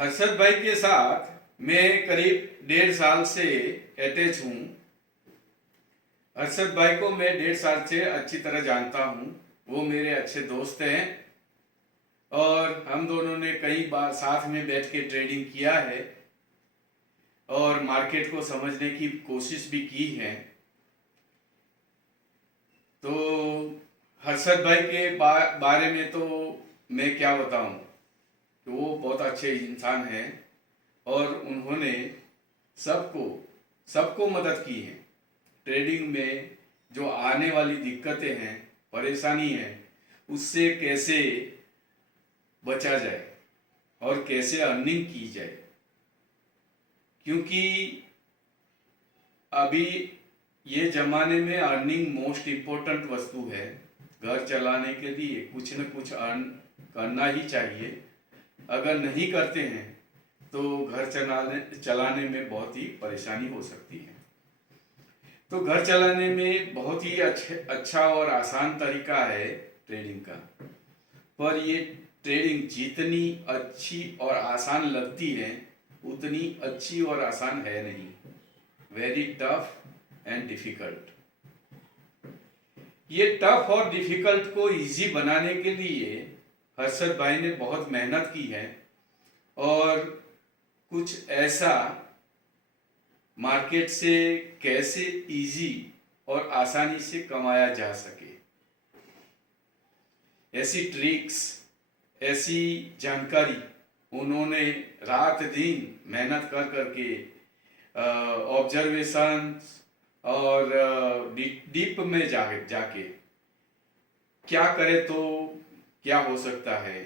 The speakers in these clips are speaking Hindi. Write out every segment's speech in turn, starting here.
अरशद भाई के साथ मैं करीब 1.5 साल से अटैच हूँ। अरशद भाई को मैं 1.5 साल से अच्छी तरह जानता हूँ। वो मेरे अच्छे दोस्त हैं और हम दोनों ने कई बार साथ में बैठ के ट्रेडिंग किया है और मार्केट को समझने की कोशिश भी की है। तो हर्षद भाई के बारे में तो मैं क्या बताऊं कि वो बहुत अच्छे इंसान हैं और उन्होंने सबको सबको मदद की है। ट्रेडिंग में जो आने वाली दिक्कतें हैं, परेशानी है, उससे कैसे बचा जाए और कैसे अर्निंग की जाए, क्योंकि अभी ये जमाने में अर्निंग मोस्ट इम्पोर्टेंट वस्तु है। घर चलाने के लिए कुछ न कुछ अर्न करना ही चाहिए। अगर नहीं करते हैं तो घर चलाने में बहुत ही परेशानी हो सकती है। तो घर चलाने में बहुत ही अच्छा और आसान तरीका है ट्रेडिंग का। पर ये ट्रेडिंग जितनी अच्छी और आसान लगती है उतनी अच्छी और आसान है नहीं। Very tough and difficult. ये टफ और डिफिकल्ट को इजी बनाने के लिए हर्षद भाई ने बहुत मेहनत की है और कुछ ऐसा मार्केट से कैसे इजी और आसानी से कमाया जा सके, ऐसी ट्रिक्स, ऐसी जानकारी उन्होंने रात दिन मेहनत कर करके ऑब्जर्वेशन और डीप में जाके क्या करे तो क्या हो सकता है,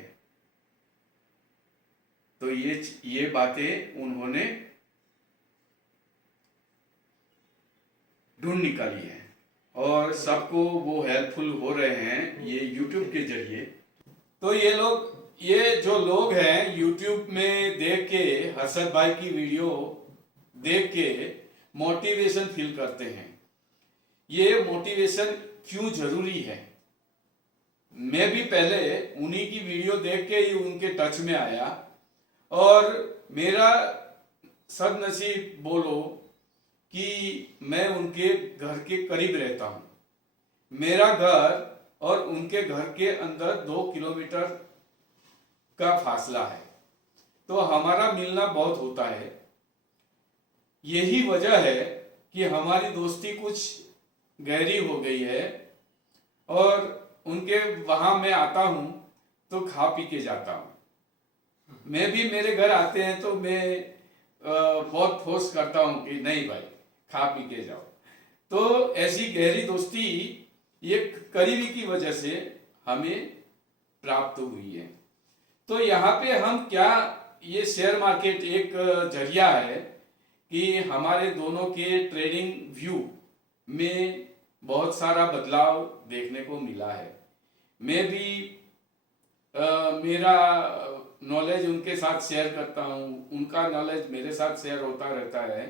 तो ये बातें उन्होंने ढूंढ निकाली है और सबको वो हेल्पफुल हो रहे हैं ये यूट्यूब के जरिए। तो ये जो लोग हैं यूट्यूब में देख के हर्षद भाई की वीडियो देख के मोटिवेशन फील करते हैं। ये मोटिवेशन क्यों जरूरी है? मैं भी पहले उन्हीं की वीडियो देख के ही उनके टच में आया और मेरा सदनसीब बोलो कि मैं उनके घर के करीब रहता हूँ। मेरा घर और उनके घर के अंदर 2 किलोमीटर का फासला है, तो हमारा मिलना बहुत होता है। यही वजह है कि हमारी दोस्ती कुछ गहरी हो गई है और उनके वहां मैं आता हूं तो खा पी के जाता हूं। मैं भी मेरे घर आते हैं तो मैं बहुत फोर्स करता हूं कि नहीं भाई खा पी के जाओ। तो ऐसी गहरी दोस्ती ये करीबी की वजह से हमें प्राप्त हुई है। तो यहाँ पे हम क्या, ये शेयर मार्केट एक जरिया है कि हमारे दोनों के ट्रेडिंग व्यू में बहुत सारा बदलाव देखने को मिला है। मैं भी मेरा नॉलेज उनके साथ शेयर करता हूँ, उनका नॉलेज मेरे साथ शेयर होता रहता है,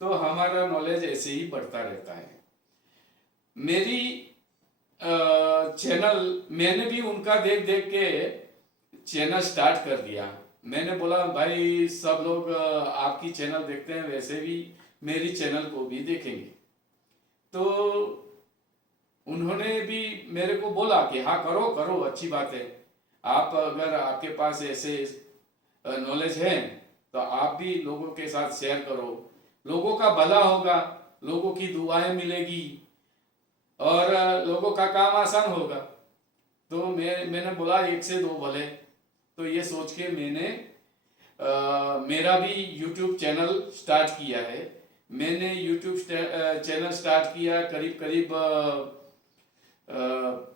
तो हमारा नॉलेज ऐसे ही बढ़ता रहता है। मेरी चैनल मैंने भी उनका देख देख के चैनल स्टार्ट कर दिया। मैंने बोला भाई सब लोग आपकी चैनल देखते हैं, वैसे भी मेरी चैनल को भी देखेंगे। तो उन्होंने भी मेरे को बोला कि हाँ करो करो, अच्छी बात है। आप अगर आपके पास ऐसे नॉलेज है तो आप भी लोगों के साथ शेयर करो, लोगों का भला होगा, लोगों की दुआएं मिलेगी और लोगों का काम आसान होगा। तो मैंने बोला 1 से 2 भले। तो ये सोच के मैंने मेरा भी यूट्यूब चैनल स्टार्ट किया है। मैंने यूट्यूब चैनल स्टार्ट किया करीब करीब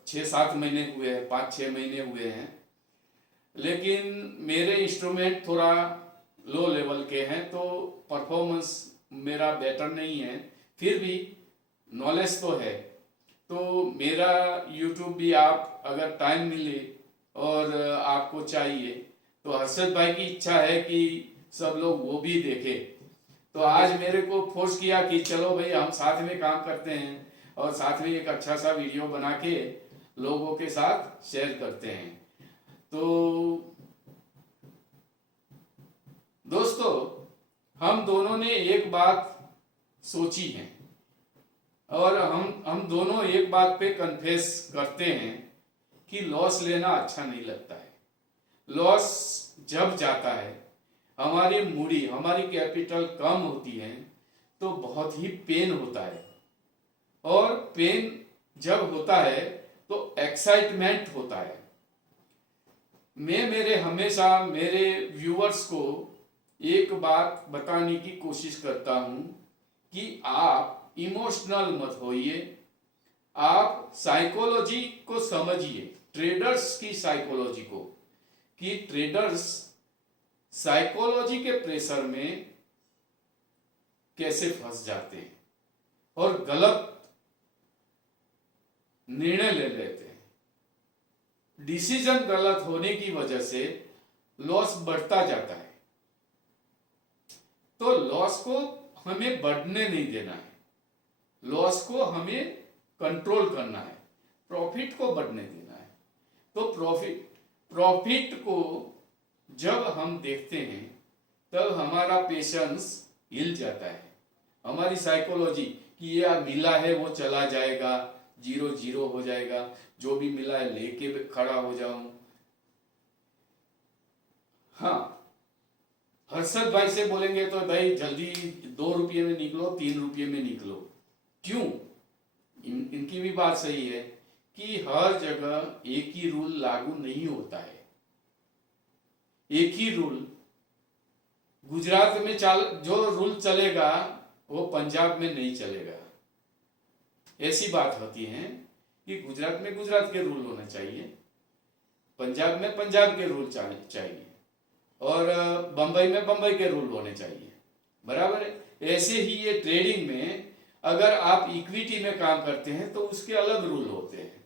6-7 महीने हुए हैं, 5-6 महीने हुए हैं। लेकिन मेरे इंस्ट्रूमेंट थोड़ा लो लेवल के हैं तो परफॉर्मेंस मेरा बेटर नहीं है, फिर भी नॉलेज तो है। तो मेरा यूट्यूब भी आप अगर टाइम मिले और आपको चाहिए तो हर्षद भाई की इच्छा है कि सब लोग वो भी देखें। तो आज मेरे को फोर्स किया कि चलो भाई हम साथ में काम करते हैं और साथ में एक अच्छा सा वीडियो बना के लोगों के साथ शेयर करते हैं। तो दोस्तों, हम दोनों ने एक बात सोची है और हम दोनों एक बात पे कन्फेस करते हैं कि लॉस लेना अच्छा नहीं लगता है। लॉस जब जाता है, हमारी मूडी, हमारी कैपिटल कम होती है तो बहुत ही पेन होता है, और पेन जब होता है तो एक्साइटमेंट होता है। मैं हमेशा मेरे व्यूअर्स को एक बात बताने की कोशिश करता हूं कि आप इमोशनल मत होइए, आप साइकोलॉजी को समझिए, ट्रेडर्स की साइकोलॉजी को, कि ट्रेडर्स साइकोलॉजी के प्रेशर में कैसे फंस जाते हैं और गलत निर्णय ले लेते हैं। डिसीजन गलत होने की वजह से लॉस बढ़ता जाता है। तो लॉस को हमें बढ़ने नहीं देना है, लॉस को हमें कंट्रोल करना है, प्रॉफिट को बढ़ने देना है। तो प्रॉफिट को जब हम देखते हैं तब हमारा पेशेंस हिल जाता है, हमारी साइकोलॉजी कि ये मिला है वो चला जाएगा, 0-0 हो जाएगा, जो भी मिला है लेके खड़ा हो जाऊं। हाँ, हर्षद भाई से बोलेंगे तो भाई जल्दी 2 रुपये में निकलो, 3 रुपये में निकलो। क्यों? इनकी भी बात सही है कि हर जगह एक ही रूल लागू नहीं होता है। एक ही रूल गुजरात में जो रूल चलेगा वो पंजाब में नहीं चलेगा। ऐसी बात होती है कि गुजरात में गुजरात के रूल होने चाहिए, पंजाब में पंजाब के रूल चाहिए, और बंबई में बंबई के रूल होने चाहिए। बराबर है। ऐसे ही ये ट्रेडिंग में अगर आप इक्विटी में काम करते हैं तो उसके अलग रूल होते हैं।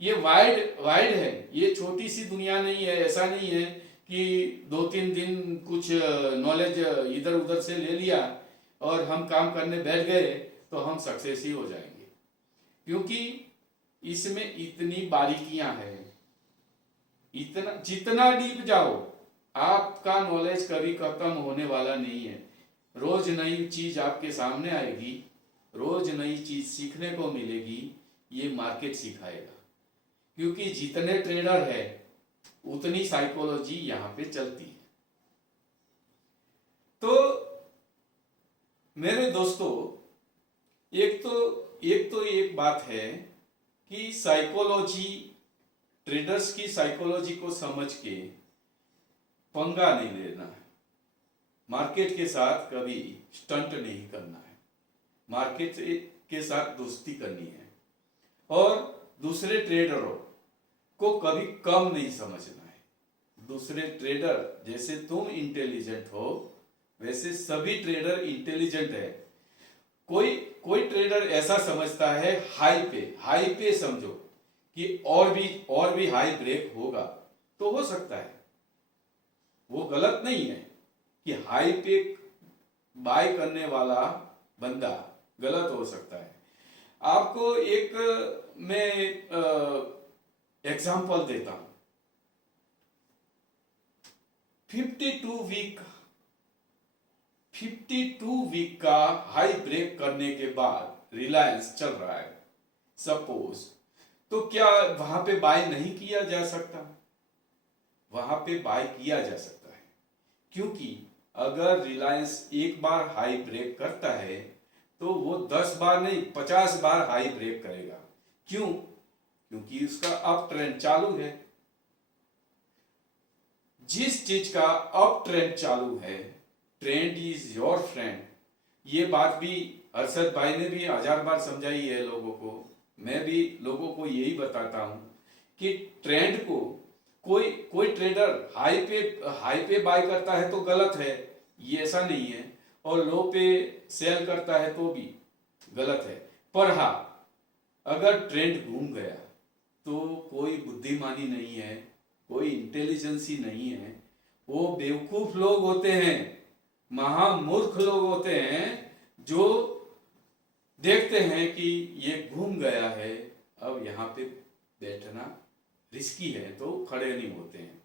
ये वाइड है, ये छोटी सी दुनिया नहीं है। ऐसा नहीं है कि 2-3 दिन कुछ नॉलेज इधर उधर से ले लिया और हम काम करने बैठ गए तो हम सक्सेस ही हो जाएंगे, क्योंकि इसमें इतनी बारीकियां हैं। इतना जितना डीप जाओ आपका नॉलेज कभी खत्म होने वाला नहीं है। रोज नई चीज आपके सामने आएगी, रोज नई चीज सीखने को मिलेगी। ये मार्केट सिखाएगा, क्योंकि जितने ट्रेडर है उतनी साइकोलॉजी यहां पे चलती है। तो मेरे दोस्तों, एक बात है कि साइकोलॉजी, ट्रेडर्स की साइकोलॉजी को समझ के पंगा नहीं लेना है, मार्केट के साथ कभी स्टंट नहीं करना है, मार्केट के साथ दोस्ती करनी है, और दूसरे ट्रेडरों को कभी कम नहीं समझना है। दूसरे ट्रेडर जैसे तुम इंटेलिजेंट हो वैसे सभी ट्रेडर इंटेलिजेंट है। कोई ट्रेडर ऐसा समझता है हाई पे समझो कि और भी हाई ब्रेक होगा, तो हो सकता है, वो गलत नहीं है कि हाई पे बाय करने वाला बंदा गलत हो सकता है। आपको एक मैं एग्जांपल देता हूं। 52 वीक का हाई ब्रेक करने के बाद रिलायंस चल रहा है सपोज, तो क्या वहां पे बाय नहीं किया जा सकता? वहां पे बाय किया जा सकता है, क्योंकि अगर रिलायंस एक बार हाई ब्रेक करता है तो वो 10 बार नहीं 50 बार हाई ब्रेक करेगा। क्यों? क्योंकि उसका अप ट्रेंड चालू है। जिस चीज का अप ट्रेंड चालू है, ट्रेंड इज योर फ्रेंड। ये बात भी अरशद भाई ने भी 1000 बार समझाई है लोगों को, मैं भी लोगों को यही बताता हूं कि ट्रेंड को कोई ट्रेडर हाई पे बाय करता है तो गलत है, ये ऐसा नहीं है, और लो पे सेल करता है तो भी गलत है। पर हाँ, अगर ट्रेंड घूम गया तो कोई बुद्धिमानी नहीं है, कोई इंटेलिजेंस ही नहीं है, वो बेवकूफ लोग होते हैं, महामूर्ख लोग होते हैं जो देखते हैं कि ये घूम गया है, अब यहाँ पे बैठना रिस्की है, तो खड़े नहीं होते हैं।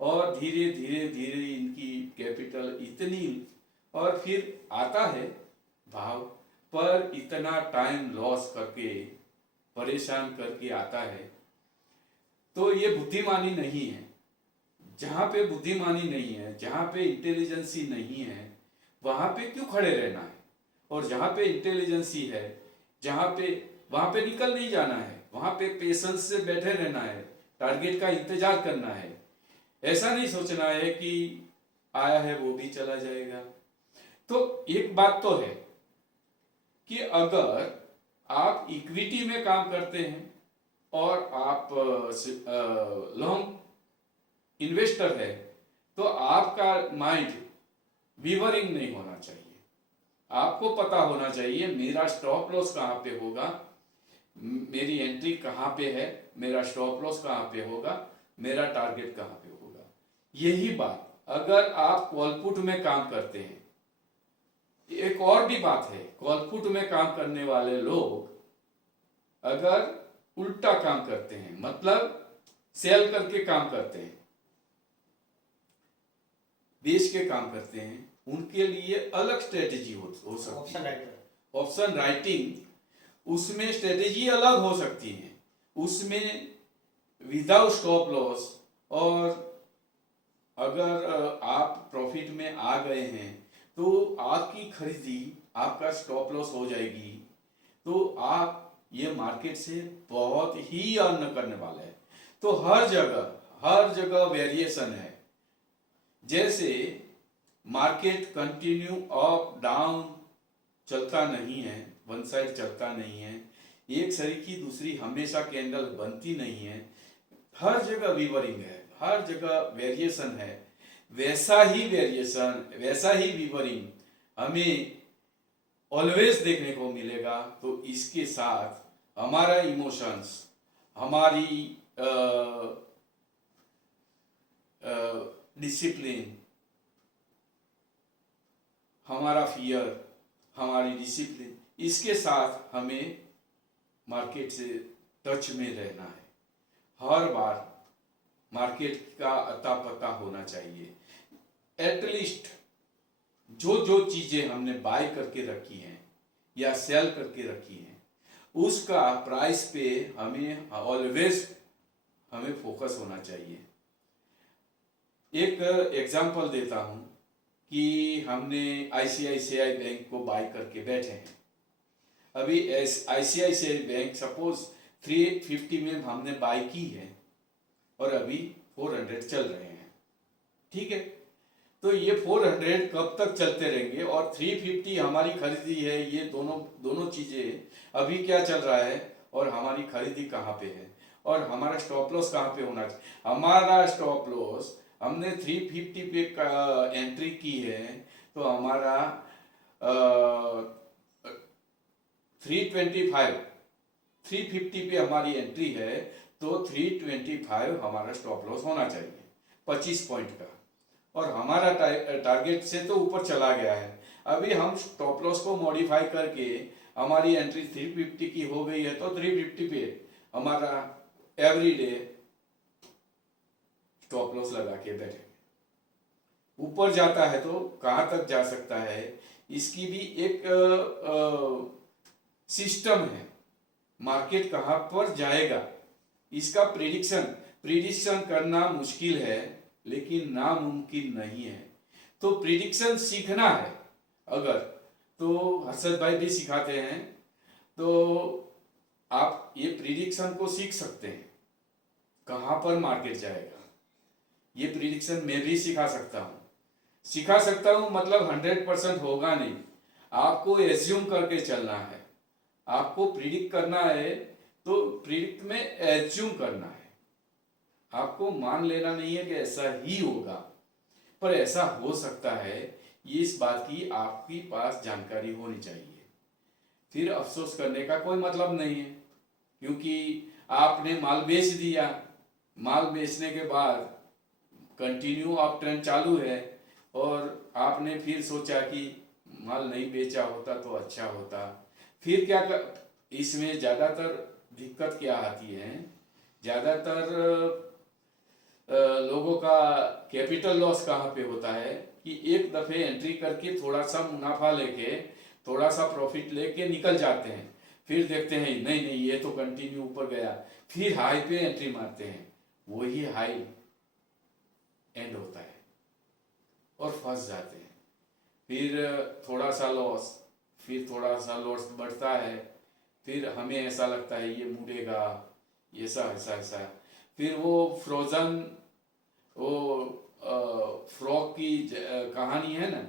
और धीरे धीरे धीरे इनकी कैपिटल इतनी, और फिर आता है भाव, पर इतना टाइम लॉस करके परेशान करके आता है। तो ये बुद्धिमानी नहीं है। जहां पे बुद्धिमानी नहीं है, जहां पे इंटेलिजेंसी नहीं है, वहां पे क्यों खड़े रहना है? और जहां पे इंटेलिजेंसी है, जहां पे वहां पे निकल नहीं जाना है, वहां पे पेशेंस से बैठे रहना है, टारगेट का इंतजार करना है। ऐसा नहीं सोचना है कि आया है वो भी चला जाएगा। तो एक बात तो है कि अगर आप इक्विटी में काम करते हैं और आप लॉन्ग इन्वेस्टर है, तो आपका माइंड वीवरिंग नहीं होना चाहिए। आपको पता होना चाहिए मेरा स्टॉप लॉस कहाँ पे होगा, मेरी एंट्री कहाँ पे है, मेरा स्टॉप लॉस कहाँ पे होगा, मेरा टारगेट कहाँ पे होगा। यही बात अगर आप कॉल पुट में काम करते हैं, एक और भी बात है, कॉल पुट में काम करने वाले लोग अगर उल्टा काम करते हैं, मतलब सेल करके काम करते हैं, बेच के काम करते हैं, उनके लिए अलग स्ट्रेटेजी हो सकती है। ऑप्शन राइटिंग, उसमें स्ट्रेटेजी अलग हो सकती है, उसमें विदाउट स्टॉप लॉस। और अगर आप प्रॉफिट में आ गए हैं तो आपकी खरीदी, आपका स्टॉप लॉस हो जाएगी, तो आप ये मार्केट से बहुत ही अर्न करने वाले हैं। तो हर जगह वेरिएशन है। जैसे मार्केट कंटिन्यू अप डाउन चलता नहीं है, वन साइड चलता नहीं है, एक सरीखी दूसरी हमेशा कैंडल बनती नहीं है, हर जगह वीवरिंग है, हर जगह वेरिएशन है। वैसा ही वेरिएशन, वैसा ही वीवरिंग हमें ऑलवेज देखने को मिलेगा। तो इसके साथ हमारा इमोशंस, हमारी डिसिप्लिन, हमारा फियर, हमारी डिसिप्लिन, इसके साथ हमें मार्केट से टच में रहना है। हर बार मार्केट का अता पता होना चाहिए। एटलीस्ट जो जो चीजें हमने बाय करके रखी हैं या सेल करके रखी हैं, उसका प्राइस पे हमें ऑलवेज हमें फोकस होना चाहिए। एक एग्जांपल देता हूं कि हमने आईसीआईसीआई बैंक को बाय करके बैठे हैं। अभी आईसीआईसीआई बैंक सपोज 350 में हमने बाय की है और अभी 400 चल रहे हैं, ठीक है। तो ये 400 कब तक चलते रहेंगे और 350 हमारी खरीदी है, ये दोनों चीजें अभी क्या चल रहा है और हमारी खरीदी कहाँ पे है और हमारा स्टॉप लॉस कहाँ पे होना चाहिए। हमारा स्टॉप लॉस हमने 350 पे एंट्री की है, तो हमारा 350 पे हमारी एंट्री है, तो 325 हमारा स्टॉप लॉस होना चाहिए 25 पॉइंट का। और हमारा टारगेट से तो ऊपर चला गया है। अभी हम स्टॉप लॉस को मॉडिफाई करके हमारी एंट्री 350 की हो गई है, तो 350 पे हमारा एवरीडे स्टॉप लॉस लगा के बैठे। ऊपर जाता है तो कहां तक जा सकता है, इसकी भी एक सिस्टम है। मार्केट कहां पर जाएगा इसका प्रिडिक्शन करना मुश्किल है, लेकिन नामुमकिन नहीं है। तो प्रिडिक्शन सीखना है अगर, तो हर्षद भाई भी सिखाते हैं, तो आप ये प्रिडिक्शन को सीख सकते हैं कहां पर मार्केट जाएगा। ये प्रिडिक्शन मैं भी सिखा सकता हूं मतलब 100% होगा नहीं, आपको एज्यूम करके चलना है। आपको प्रिडिक्ट करना है तो प्रिडिक्ट में एज्यूम करना है, आपको मान लेना नहीं है कि ऐसा ही होगा, पर ऐसा हो सकता है, ये इस बात की आपके पास जानकारी होनी चाहिए। फिर अफसोस करने का कोई मतलब नहीं है, क्योंकि आपने माल बेच दिया, माल बेचने के बाद कंटिन्यू अप ट्रेंड चालू है और आपने फिर सोचा कि माल नहीं बेचा होता तो अच्छा होता। फिर क्या इसमें ज्यादातर दिक्कत क्या आती है, ज्यादातर लोगों का कैपिटल लॉस कहाँ पे होता है कि एक दफे एंट्री करके थोड़ा सा मुनाफा लेके, थोड़ा सा प्रॉफिट लेके निकल जाते हैं, फिर देखते हैं नहीं नहीं ये तो कंटिन्यू ऊपर गया, फिर हाई पे एंट्री मारते हैं, वही हाई एंड होता है और फंस जाते हैं। फिर थोड़ा सा लॉस, फिर थोड़ा सा लॉस बढ़ता है, फिर हमें ऐसा लगता है ये मुड़ेगा, ऐसा ऐसा ऐसा, फिर वो फ्रोजन, वो फ्रॉग की कहानी है ना,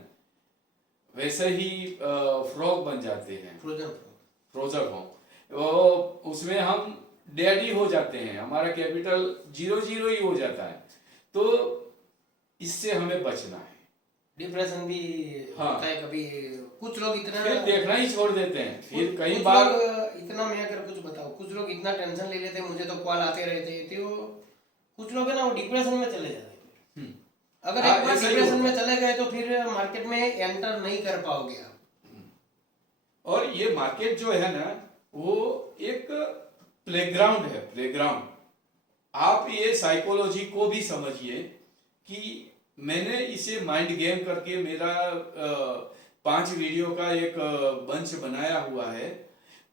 वैसे ही फ्रॉग बन जाते हैं, फ्रोजन फ्रॉग, उसमें हम डेड हो जाते हैं, हमारा कैपिटल 0 ही हो जाता है। तो इससे हमें बचना है। डिप्रेशन भी हाँ, होता है कभी, कुछ लोग इतना फिर देखना ही छोड़ देते हैं, फिर कई बार इतना, मैं अगर कुछ बताऊं, कुछ लोग इतना टेंशन ले लेते हैं, मुझे तो कॉल आते रहते हैं, तो कुछ लोग है ना वो डिप्रेशन में चले जाते हैं। अगर एक बार डिप्रेशन में चले गए तो फिर मार्केट में एंटर नहीं कर पाओगे आप। और ये मार्केट जो है ना वो एक प्लेग्राउंड है, प्लेग्राउंड। आप ये साइकोलॉजी को भी समझिए कि मैंने इसे माइंड गेम करके मेरा 5 वीडियो का एक बंच बनाया हुआ है।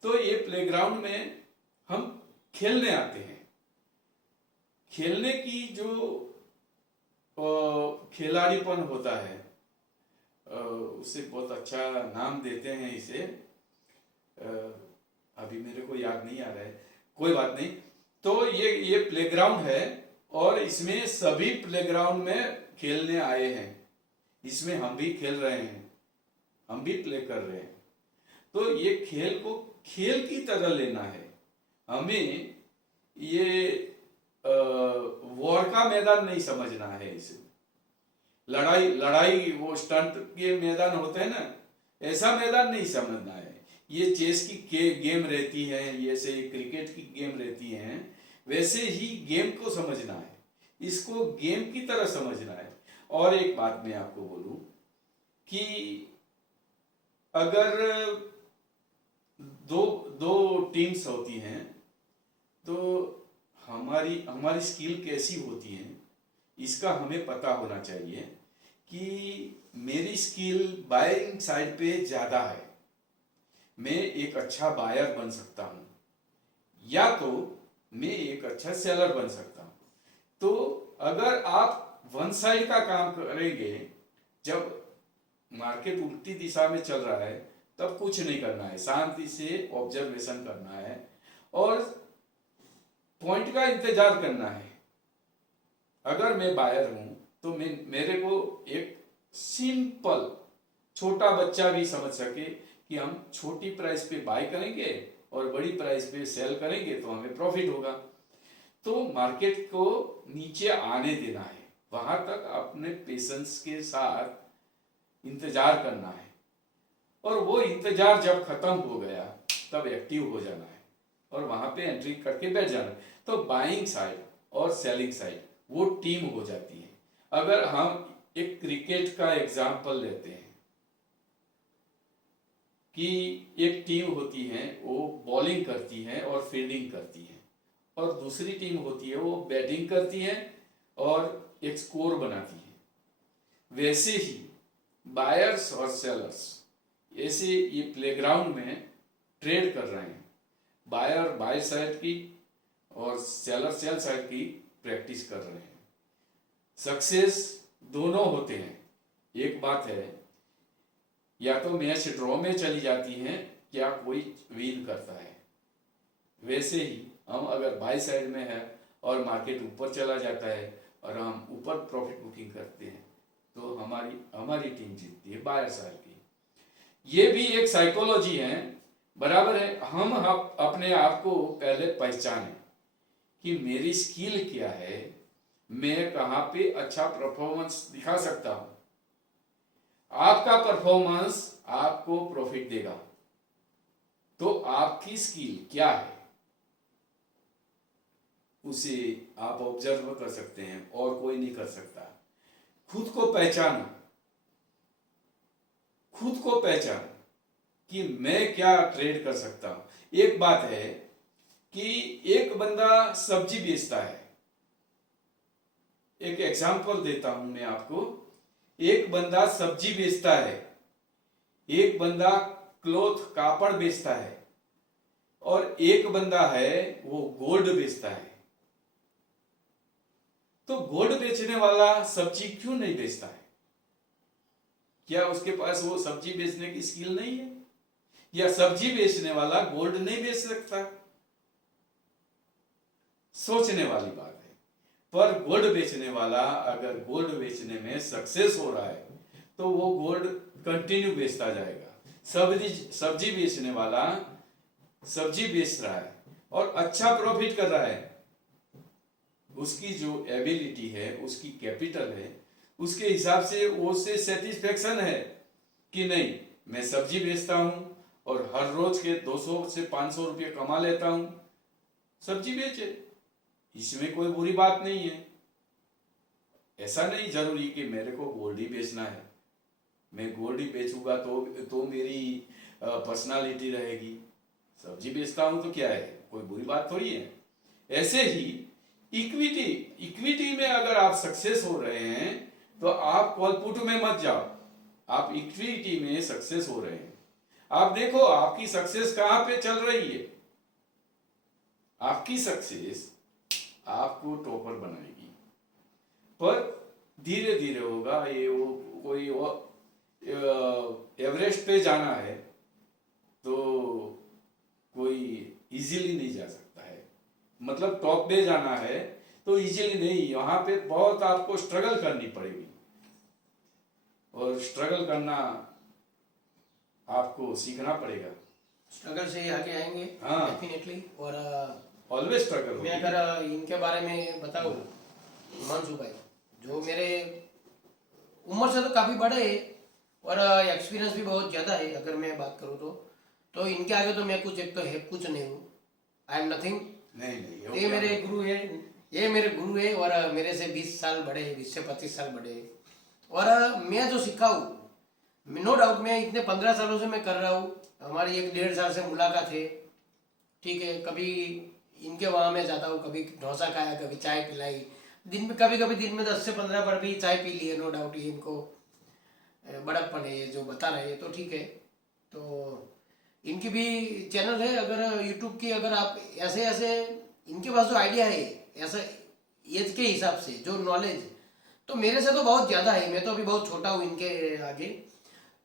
तो ये प्लेग्राउंड में हम खेलने आते हैं, खेलने की जो खिलाड़ीपन होता है, उसे बहुत अच्छा नाम देते हैं इसे, अभी मेरे को याद नहीं आ रहा है, कोई बात नहीं। तो ये प्लेग्राउंड है और इसमें सभी प्लेग्राउंड में खेलने आए हैं, इसमें हम भी खेल रहे हैं, हम भी प्ले कर रहे हैं। तो ये खेल को खेल की तरह लेना है, हमें ये वॉर का मैदान नहीं समझना है इसे, लड़ाई वो स्टंट के मैदान होते हैं ना, ऐसा मैदान नहीं समझना है। ये चेस की गेम रहती है, जैसे क्रिकेट की गेम रहती है, वैसे ही गेम को समझना है, इसको गेम की तरह समझना है। और एक बात मैं आपको बोलूं कि अगर दो टीम्स होती हैं तो हमारी हमारी स्किल कैसी होती है इसका हमें पता होना चाहिए कि मेरी स्किल बाइंग साइड पे ज्यादा है, मैं एक अच्छा बायर बन सकता हूं, या तो मैं एक अच्छा सेलर बन सकता हूं। तो अगर आप वन साइड का काम करेंगे, जब मार्केट उल्टी दिशा में चल रहा है तब कुछ नहीं करना है, शांति से ऑब्जर्वेशन करना है और पॉइंट का इंतजार करना है। अगर मैं बायर हूं तो मेरे को एक सिंपल छोटा बच्चा भी समझ सके कि हम छोटी प्राइस पे बाय करेंगे और बड़ी प्राइस पे सेल करेंगे तो हमें प्रॉफिट होगा। तो मार्केट को नीचे आने देना है, वहां तक अपने पेशेंस के साथ इंतजार करना है, और वो इंतजार जब खत्म हो गया तब एक्टिव हो जाना है और वहां पे एंट्री करके बैठ जाना है। तो बाइंग साइड और सेलिंग साइड वो टीम हो जाती है। अगर हम एक क्रिकेट का एग्जांपल लेते हैं कि एक टीम होती है वो बॉलिंग करती है और फील्डिंग करती है, और दूसरी टीम होती है वो बैटिंग करती है और एक स्कोर बनाती है। वैसे ही बायर्स और सेलर्स ऐसे ये प्लेग्राउंड में ट्रेड कर रहे हैं, बायर बाय साइड की और सेलर सेल साइड की प्रैक्टिस कर रहे हैं। सक्सेस दोनों होते हैं। एक बात है, या तो मैच ड्रॉ में चली जाती है या कोई विन करता है। वैसे ही हम अगर बाय साइड में है और मार्केट ऊपर चला जाता है और हम ऊपर प्रॉफिट बुकिंग करते हैं तो हमारी टीम जीतती है, बायर साइड की। ये भी एक साइकोलॉजी है, बराबर है। हम अपने आप को पहले पहचानें कि मेरी स्किल क्या है, मैं कहां पे अच्छा परफॉर्मेंस दिखा सकता हूं। आपका परफॉर्मेंस आपको प्रॉफिट देगा, तो आपकी स्किल क्या है उसे आप ऑब्जर्व कर सकते हैं और कोई नहीं कर सकता। खुद को पहचानो, खुद को पहचान कि मैं क्या ट्रेड कर सकता हूं। एक बात है कि एक बंदा सब्जी बेचता है, एक एग्जांपल देता हूं मैं आपको। एक बंदा सब्जी बेचता है, एक बंदा क्लॉथ कापड़ बेचता है, और एक बंदा है वो गोल्ड बेचता है। तो गोल्ड बेचने वाला सब्जी क्यों नहीं बेचता है? क्या उसके पास वो सब्जी बेचने की स्किल नहीं है? या सब्जी बेचने वाला गोल्ड नहीं बेच सकता? सोचने वाली बात है। पर गोल्ड बेचने वाला अगर गोल्ड बेचने में सक्सेस हो रहा है तो वो गोल्ड कंटिन्यू बेचता जाएगा। सब्जी सब्जी बेचने वाला सब्जी बेच रहा है और अच्छा प्रॉफिट कर रहा है। उसकी जो एबिलिटी है, उसकी कैपिटल है, उसके हिसाब से उससे सेटिस्फेक्शन है कि नहीं, मैं सब्जी बेचता हूं और हर रोज के 200 से 500 रुपये कमा लेता हूं। सब्जी बेचे, इसमें कोई बुरी बात नहीं है। ऐसा नहीं जरूरी कि मेरे को गोल्ड ही बेचना है, मैं गोल्ड ही बेचूंगा तो मेरी पर्सनालिटी रहेगी। सब्जी बेचता हूं तो क्या है, कोई बुरी बात थोड़ी है। ऐसे ही इक्विटी में अगर आप सक्सेस हो रहे हैं तो आप कॉलपुट में मत जाओ, आप इक्विटी में सक्सेस हो रहे हैं। आप देखो आपकी सक्सेस कहां पे चल रही है। आपकी सक्सेस आपको टॉपर बनाएगी, पर धीरे धीरे होगा। ये वो कोई एवरेस्ट पे जाना है तो कोई इजीली नहीं जा सकता है, मतलब टॉप पे जाना है तो इजीली नहीं, वहां पे बहुत आपको स्ट्रगल करनी पड़ेगी। और स्ट्रगल करना आपको सीखना पड़ेगा। स्ट्रगल से ही आगे आएंगे हाँ। डेफिनेटली। और ऑलवेज स्ट्रगल। मैं अगर इनके बारे में बताऊं, हिमांशु भाई जो मेरे उम्र से तो काफी बड़े हैं और एक्सपीरियंस भी बहुत ज्यादा है। अगर मैं बात करूं तो इनके आगे तो मैं कुछ, एक तो है कुछ नहीं हूँ, आई एम नथिंग। नहीं, ये मेरे गुरु है, ये मेरे गुरु है और मेरे से 20 साल बड़े हैं, 20 से 25 साल बड़े हैं। और मैं जो सीखा हूँ, नो डाउट मैं इतने 15 सालों से मैं कर रहा हूँ। हमारी 1-1.5 साल से मुलाकात है, ठीक है। कभी इनके वहाँ मैं जाता हूँ, कभी डोसा खाया, कभी चाय पिलाई, दिन में कभी दिन में 10 से 15 बार भी चाय पी ली है। नो डाउट ये इनको बड़प्पन है जो बता रहे हैं, तो ठीक है। तो इनकी भी चैनल है, अगर यूट्यूब की, अगर आप ऐसे ऐसे इनके पास जो आइडिया है, ऐसा एज के हिसाब से जो नॉलेज, तो मेरे से तो बहुत ज़्यादा है। मैं तो अभी बहुत छोटा हूँ इनके आगे।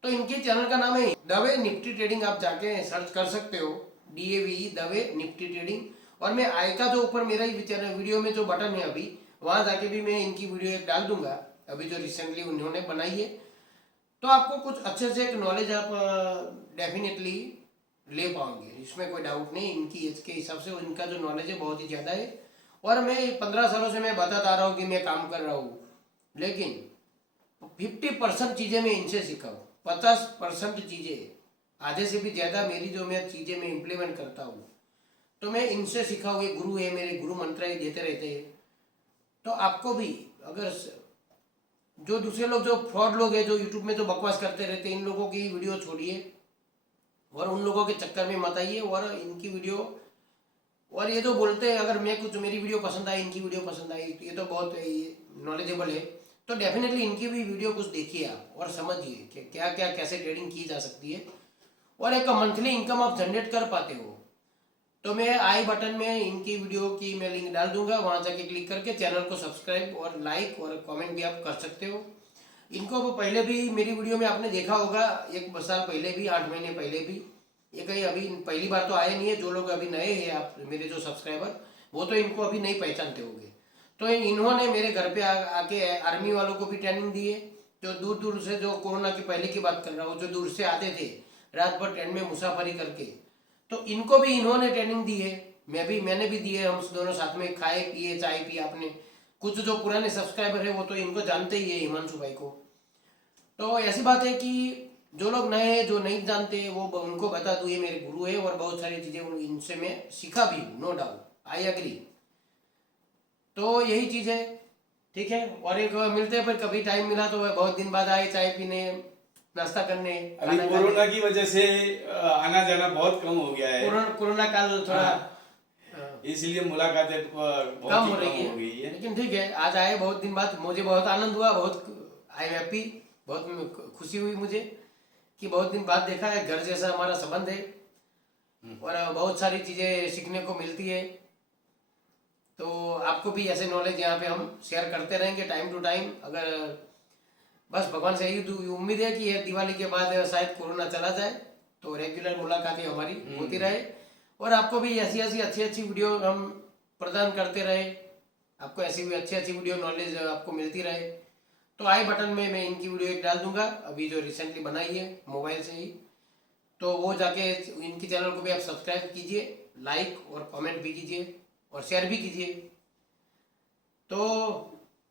तो इनके चैनल का नाम है दवे निफ्टी ट्रेडिंग, आप जाके सर्च कर सकते हो, DAVE दवे निफ्टी ट्रेडिंग। और मैं आई का जो ऊपर मेरा ही चैनल वीडियो में जो बटन है अभी, वहाँ जाके भी मैं इनकी वीडियो एक डाल दूंगा, अभी जो रिसेंटली उन्होंने बनाई है। तो आपको कुछ अच्छे से एक नॉलेज आप डेफिनेटली ले पाओगे, इसमें कोई डाउट नहीं। इनकी एज के हिसाब से इनका जो नॉलेज है बहुत ही ज़्यादा है। और मैं 15 सालों से मैं बताता आ रहा हूँ कि मैं काम कर रहा हूँ, लेकिन 50% चीज़ें मैं इनसे सीखा हूँ। 50% चीज़ें, आधे से भी ज़्यादा मेरी जो मैं चीज़ें मैं इम्प्लीमेंट करता हूँ, तो मैं इनसे सीखा हूँ। ये गुरु है मेरे, गुरु मंत्र ही देते रहते हैं। तो आपको भी, अगर जो दूसरे लोग, जो फ्रॉड लोग हैं, जो यूट्यूब में जो बकवास करते रहते हैं, इन लोगों की वीडियो छोड़िए और उन लोगों के चक्कर में मत आइए। और इनकी वीडियो, और ये जो बोलते हैं अगर मैं कुछ, मेरी वीडियो पसंद आई, इनकी वीडियो पसंद आई, तो ये तो बहुत नॉलेजेबल है, तो डेफिनेटली इनकी भी वीडियो कुछ देखिए आप और समझिए कि क्या क्या कैसे ट्रेडिंग की जा सकती है और एक मंथली इनकम आप जनरेट कर पाते हो। तो मैं आई बटन में इनकी वीडियो की मैं लिंक डाल दूंगा, वहां जाके क्लिक करके चैनल को सब्सक्राइब और लाइक और कमेंट भी आप कर सकते हो। इनको पहले भी मेरी वीडियो में आपने देखा होगा, 1 साल पहले भी, 8 महीने पहले भी। ये कहीं अभी पहली बार तो आए नहीं है। जो लोग अभी नए हैं, आप मेरे जो सब्सक्राइबर, वो तो इनको अभी नहीं पहचानते होंगे। तो इन्होंने मेरे घर पे आके आर्मी वालों को भी ट्रेनिंग दी है, जो दूर दूर से, जो कोरोना की पहले की बात कर रहा हूँ, जो दूर से आते थे रात भर ट्रेन में मुसाफरी करके, तो इनको भी इन्होंने ट्रेनिंग दी है। मैंने भी दी है। हम दोनों साथ में खाए पिए, चाय पी। आपने कुछ जो पुराने सब्सक्राइबर है वो तो इनको जानते ही है, हिमांशु भाई को। तो ऐसी बात है कि जो लोग नए हैं, जो नहीं जानते, वो उनको बता दूँ, ये मेरे गुरु है और बहुत सारी चीज़ें इनसे मैं सीखा भी हूँ, नो डाउट, आई एग्री। तो यही चीज़ है, ठीक है। और एक मिलते हैं, पर कभी टाइम मिला तो बहुत दिन बाद आए चाय पीने, नाश्ता करने। अभी कोरोना की वजह से आना जाना बहुत कम हो गया है। कोरोना काल थोड़ा इसलिए मुलाकातें बहुत कम ही हो कम रही हो गई है, है। लेकिन ठीक है, आज आए बहुत दिन बाद, मुझे बहुत आनंद हुआ, बहुत आई एम हैप्पी, बहुत खुशी हुई मुझे कि बहुत दिन बाद देखा है, घर जैसा हमारा संबंध है और बहुत सारी चीज़ें सीखने को मिलती है। तो आपको भी ऐसे नॉलेज यहाँ पे हम शेयर करते रहेंगे टाइम टू टाइम। अगर बस भगवान से यही उम्मीद है कि ये दिवाली के बाद शायद कोरोना चला जाए तो रेगुलर मुलाकातें हमारी होती रहे और आपको भी ऐसी ऐसी अच्छी अच्छी वीडियो हम प्रदान करते रहे, आपको ऐसी भी अच्छी अच्छी वीडियो नॉलेज आपको मिलती रहे। तो आई बटन में मैं इनकी वीडियो एक डाल दूंगा, अभी जो रिसेंटली बनाई है मोबाइल से ही, तो वो जाके इनकी चैनल को भी आप सब्सक्राइब कीजिए, लाइक और कमेंट भी कीजिए और शेयर भी कीजिए। तो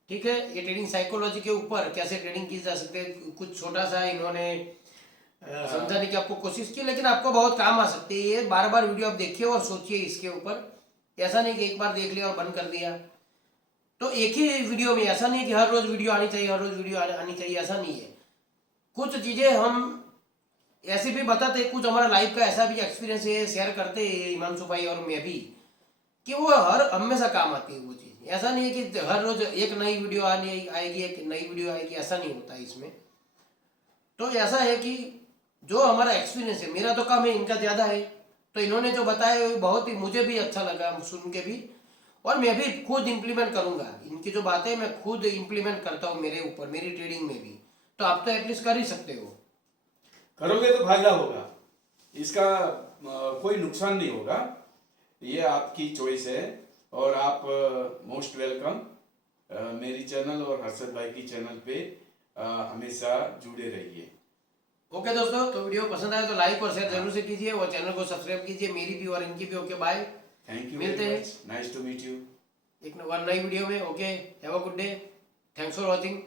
ठीक है, ये ट्रेडिंग साइकोलॉजी के ऊपर कैसे ट्रेडिंग की जा सकती है, कुछ छोटा सा इन्होंने समझाने की आपको कोशिश की, लेकिन आपको बहुत काम आ सकती है। ये बार बार वीडियो आप देखिए और सोचिए इसके ऊपर, ऐसा नहीं कि एक बार देख लिया और बंद कर दिया। तो एक ही वीडियो में ऐसा नहीं है कि हर रोज वीडियो आनी चाहिए, हर रोज वीडियो आनी चाहिए, ऐसा नहीं है। कुछ चीजें हम ऐसे भी बताते हैं, कुछ हमारा लाइफ का ऐसा भी एक्सपीरियंस है, शेयर करते हैं हिमांशु भाई और मैं भी, कि वो हर हमेशा काम आती है वो चीज़। ऐसा नहीं है कि हर रोज एक नई वीडियो आएगी, एक नई वीडियो आएगी, ऐसा नहीं होता इसमें। तो ऐसा है कि जो हमारा एक्सपीरियंस है, मेरा तो कम है, इनका ज़्यादा है, तो इन्होंने जो बताया वो बहुत ही मुझे भी अच्छा लगा सुन के भी, और मैं भी खुद इम्प्लीमेंट करूंगा इनकी जो बातें, मैं खुद इम्प्लीमेंट करता हूँ मेरे ऊपर, मेरी ट्रेडिंग में भी। तो आप तो एटलीस्ट कर ही सकते हो। करोगे तो फायदा होगा, इसका कोई नुकसान नहीं होगा। ये आपकी चॉइस है और आप मोस्ट वेलकम मेरी चैनल और हर्षद भाई की चैनल पे हमेशा जुड़े रहिए। ओके दोस्तों, तो वीडियो पसंद आए तो लाइक और शेयर जरूर से कीजिए और चैनल को सब्सक्राइब कीजिए, मेरी भी और इनकी भी। ओके बाय, थैंक यू, मिलते हैं नाइस टू मीट यू एक नई वीडियो में। Okay, have a good day, thanks for watching.